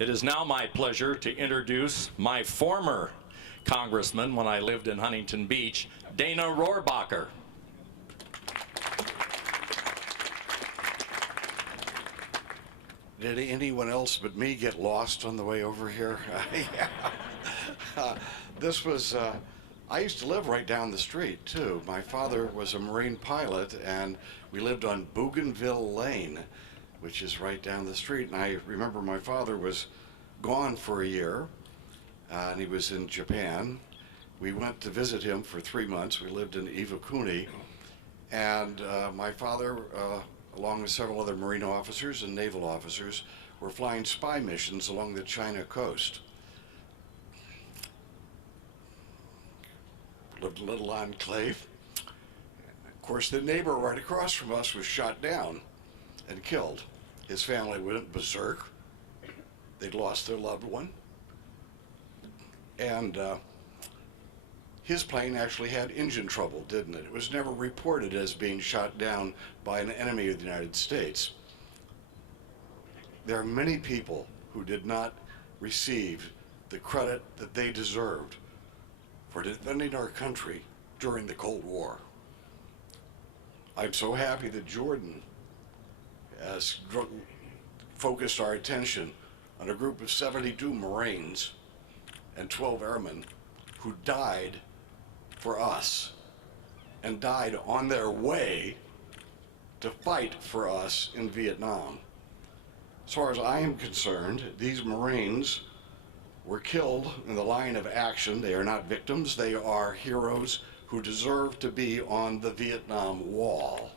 It is now my pleasure to introduce my former congressman when I lived in Huntington Beach, Dana Rohrabacher. Did anyone else but me get lost on the way over here? I used to live right down the street too. My father was a Marine pilot and we lived on Bougainville Lane, which is right down the street. And I remember my father was gone for a year and he was in Japan. We went to visit him for 3 months. We lived in Iwakuni, and my father, along with several other Marine officers and naval officers, were flying spy missions along the China coast. Lived a little enclave. Of course, the neighbor right across from us was shot down and killed. His family went berserk. They'd lost their loved one. And his plane actually had engine trouble, didn't it? It was never reported as being shot down by an enemy of the United States. There are many people who did not receive the credit that they deserved for defending our country during the Cold War. I'm so happy that Jordan has focused our attention on a group of 72 Marines and 12 airmen who died for us and died on their way to fight for us in Vietnam. As far as I am concerned, these Marines were killed in the line of action. They are not victims. They are heroes who deserve to be on the Vietnam Wall.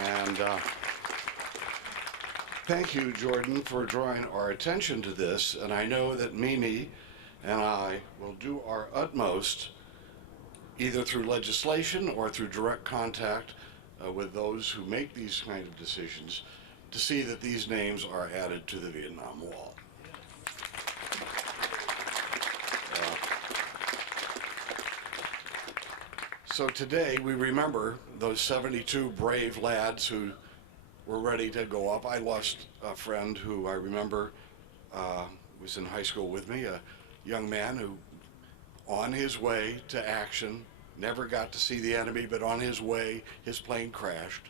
And thank you, Jordan, for drawing our attention to this, and I know that Mimi and I will do our utmost, either through legislation or through direct contact with those who make these kind of decisions, to see that these names are added to the Vietnam Wall. So today we remember those 72 brave lads who were ready to go up. I lost a friend who I remember was in high school with me, a young man who, on his way to action, never got to see the enemy, but on his way, his plane crashed.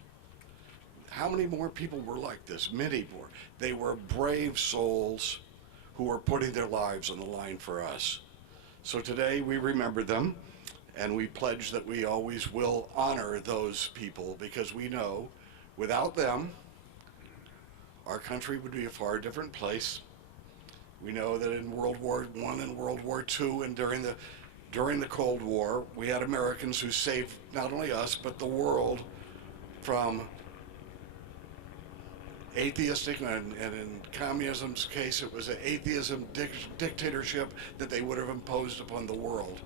How many more people were like this? Many more. They were brave souls who were putting their lives on the line for us. So today we remember them, and we pledge that we always will honor those people, because we know without them, our country would be a far different place. We know that in World War I and World War II and during the Cold War, we had Americans who saved not only us, but the world from atheistic, and in communism's case, it was an atheism dictatorship that they would have imposed upon the world.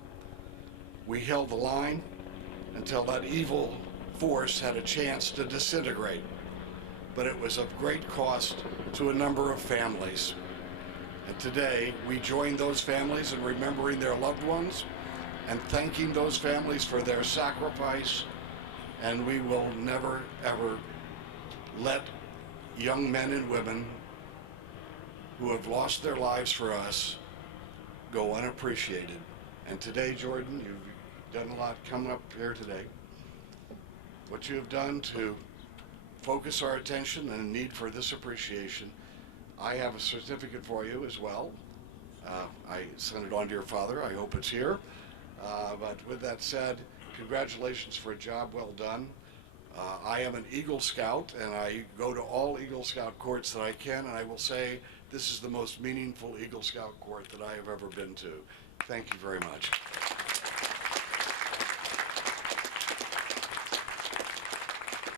We held the line until that evil force had a chance to disintegrate, but it was of great cost to a number of families. And today, we join those families in remembering their loved ones and thanking those families for their sacrifice, and we will never, ever let young men and women who have lost their lives for us go unappreciated. And today, Jordan, you've done a lot coming up here today. What you have done to focus our attention and the need for this appreciation. I have a certificate for you as well. I sent it on to your father. I hope it's here. But with that said, congratulations for a job well done. I am an Eagle Scout, and I go to all Eagle Scout courts that I can, and I will say this is the most meaningful Eagle Scout court that I have ever been to. Thank you very much.